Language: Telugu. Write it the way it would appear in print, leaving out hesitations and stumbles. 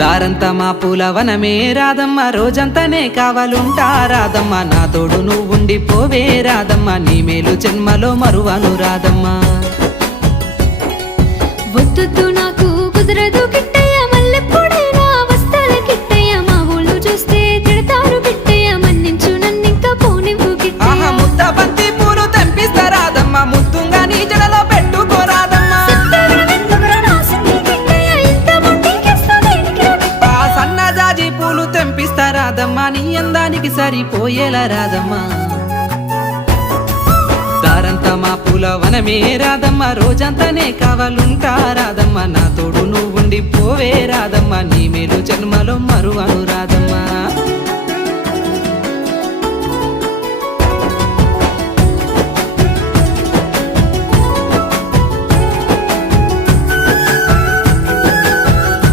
దారంతా మా పూలవనమే రాదమ్మ, రోజంతానే కావాలుంటా రాదమ్మ, నా తోడు నువ్వుండి పోవే రాదమ్మ, నీ మేలు జన్మలో మరువను రాదమ్మ. వద్దు నాకు కుదరదు కిట్టయ్య, మల్లెప్పుడైనా వస్తాల కిట్టయ్య, మా ఊళ్ళు చూస్తే తిడతారు కిట్టయ్య, మన్నించు నన్నింకా పోనివ్వు కిట్టయ్య. ముద్ద బంతి పూలు తెంపిస్తా రాదమ్మ, ముద్దుంగా నీ జడలో పెట్టుకోరాదమ్మ. సన్నజాజి పూలు తెంపిస్తా రాదమ్మ, నీ అందానికి సరిపోయేలా రాదమ్మ. దారంతా మా పూలవనమే రాదమ్మ, రోజంతానే కావాలుంటా రాదమ్మ, నా తోడు నువ్వుండి పోవే రాదమ్మ, నీ మేలు జన్మలో మరువను రాదమ్మ.